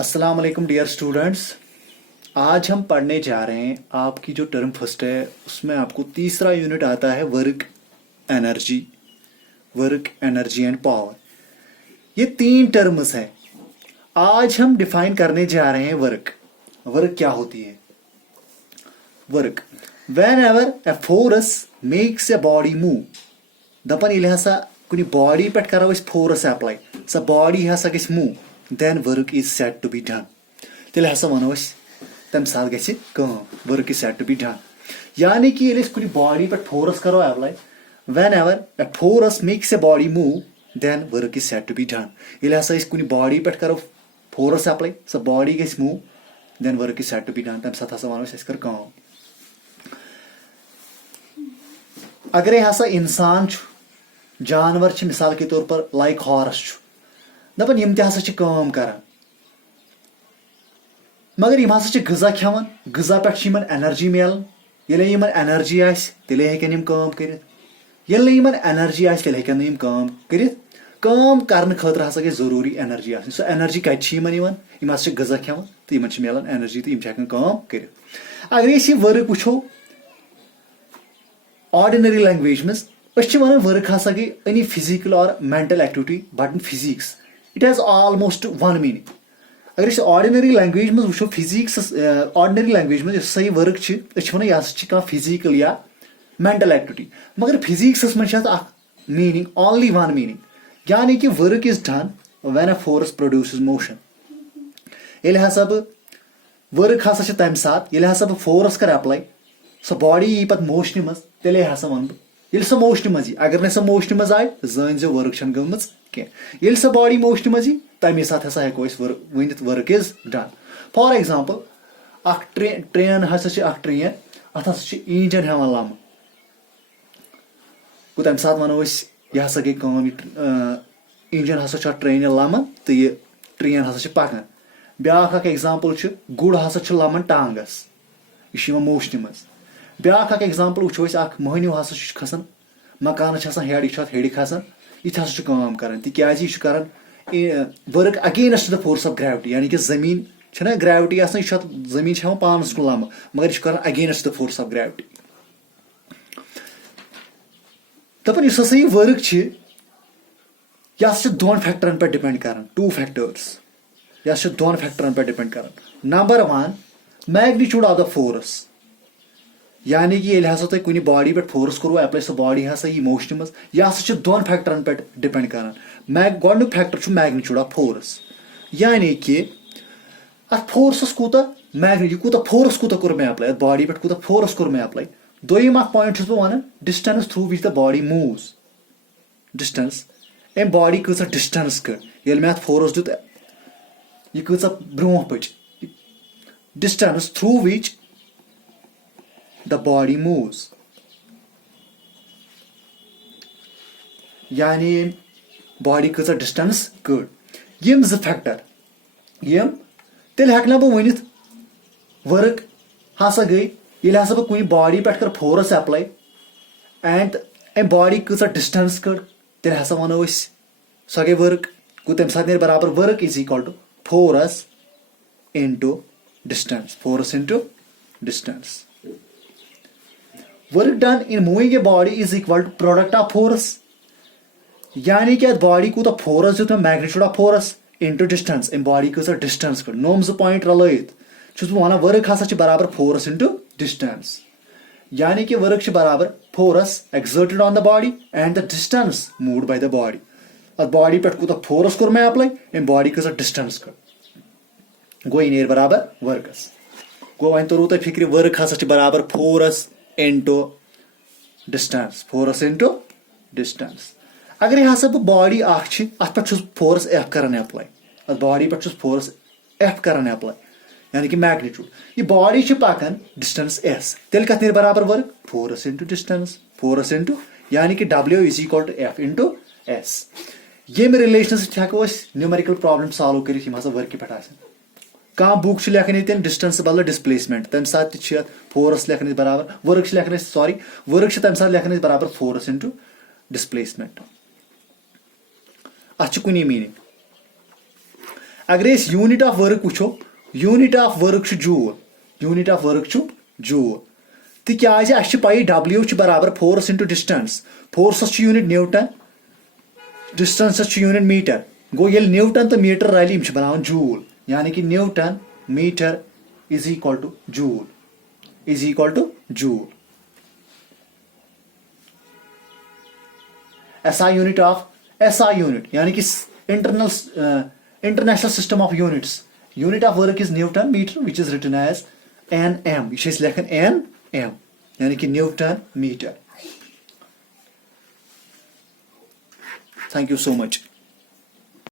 अस्सलाम वालेकुम dear students. आज हम पढ़ने जा रहे हैं आपकी जो टर्म फर्स्ट है उसमें आपको तीसरा यूनिट आता है energy work energy and power. ये तीन टर्म्स हैं। आज हम डिफाइन करने जा रहे हैं वर्क क्या होती है। Work whenever a force makes a body move दपन ये हसा कुछ बॉडी पे करो फोर्स अप्लाई सा बॉडी हसा गई move then work is said to be done। तेल हसा वनो तम साथ गि work is said to be done यानी कि ये कुछ बॉडी पे फोर्स करो apply whenever a force makes a body move then work is said to be done। ये हसा कुछ बॉडी पे करो फोर्स अप्लाई सा बॉडी गि move then work is said to be done तम साथ हसा वनो कर अगर हसा इंसान जानवर मिसाल के तौर पर लाइक हॉर्स दपन यम तसा कर मगर यम हसा गजा खेवान गजा पे एनर्जी मिलान ये एनर्जी तेल हेकन कर एनर्जी तेल हेकन काम करने खतर हसा गई जरूरी एनर्जी सो एनर्जी कम हसा गजा खेवान तो इन मिलान एनर्जी तो हेकन कर अगर ये वर्क वो ऑर्डिनरी लैंग्वेज मज वन वर्क हसा गई एनी फिजिकल और mental activity but in physics it has almost one meaning. अगर ऑर्डिनरी लैंग्वेज मज वो फिजिक्स ऑर्डिनरी लैंग्वेज मज सही वर्क वन यह फिजिकल या मेंटल एक्टिविटी मगर फिजिक्स मज मीनिंग ओनली वन मीनिंग यानी कि work is done when a force produces motion. ये हसा वर्क हसा तम सात ये हसा फोर्स कर अप्लाई सो बॉडी यी पे मोशन मज तेल हसा वन ये सो मोशन मज अगर सो मोशन मज आय जान जो वर्क गम कह सो बॉडी मोशन मज तमे साथ हसा हेको वन work is done. For example train हसा ट्रेन अत हसा इंजन हेवान लम गो तम साथ वनो यह हसा गई इंजन हसा ट्रेन लमन तो ये ट्रेन हसा पकान। ब्याख एग्जांपल गुड़ हसा लमन टांगस यह मोशन मज। ब्याख एग्जांपल वो मोहनिव हसा खसान मकान हेड यह हेड खसान यह हसा कर तिक work against the force of gravity यानी कि जमीन ग्रेविटी यह जमीन हेवान पानस कुन लम मगर यह against the force of gravity दपन हसा यह वर्क यह दोन फैक्टरन पे डिपेंड कर टू फैक्टर्स यह दोन फैक्टरन पे डिपेंड कर। Number one magnitude of the force यानी कि ये हसा तुम कुछ बॉडी पे फोर्स करो अप्लाई सो बॉडी हसा यी मोशन मज यह हसा दोन फैक्टरन पे डिपेंड कर। गोडुक फैक्टर मैग्नीट्यूड ऑफ फोर्स यानी कि अत फोर्स कूता कूता फोर्स कूता कोर मे अप्लाई बॉडी पे कूता फोर्स कोर मे अप्लाई। दोयम पॉइंट वन distance through which the body moves distance अम बॉडी कच डिस्टेंस कर ये मे फोर्स दुत यह कच ब्रोह पच distance through which the body moves यानी बॉडी कच डिस्टेंस कड़ यम ज फैक्टर यम तेल हेक बह वन वर्क हसा गई ये हसा बह कुछ बॉडी पे कर force apply and um body कच डिस्टेंस कड़ तेल हसा वनो सो गई वर्क गो तम साथ बराबर work is equal to force into distance. Work done in moving a body is equal to product of force यानी कि बॉडी कूत फोर्स दित magnitude of force into distance अम बॉडी कच डिस्टेंस कर नोम जो पॉइंट रलत वन वर्क हसा बराबर फोर्स इंटू डिस्टेंस यानी कि वर्क बराबर force exerted on the body and the distance moved by the body अत बॉडी पे कूत फोर्स कोर मे अप्लाई अम बॉडी कच डिस्टेंस कर गो यह बराबर वर्कस गो वन तोर तुम फिक्र वर्क हसा बराबर फोर्स इंटू डिस्टेंस। अगर यह हसा बॉडी अत पे फोर्स एफ कर अप्लाई अत बॉडी पे फोर्स एफ कर अप्लाई यानी कि मैग्नीट्यूड यह बॉडी पकान डिस्टेंस एस तेल कत बराबर वर्क फोर्स इंटू यानी कि W is equal to F into S. ये रिलेशन हेको न्यूमेरिकल प्रॉब्लम सॉल्व कर वर्क पे कह बुक लेखन तेल डिस्टेंस बदल डिस्प्लेसमेंट तम सात फोर्स लेखन बराबर वर्क लेखन वर्क तम सात लेखन बराबर फोर्स इंटू डिस्प्लेसमेंट अत कुनी मीनिंग। अगर अस यूनिट ऑफ वर्क वो unit of work joule unit of work joule तिकाज पाई W बराबर फोर्स इंटू डिस्टेंस फोर्सस unit newton distance unit metre गो ये न्यूटन तो मीटर रल बनान जूल यानी कि newton metre is equal to joule SI unit यानी कि international system of units unit of work is newton metre which is written as NM ये लेखन NM यानी कि newton meter. Thank you so much.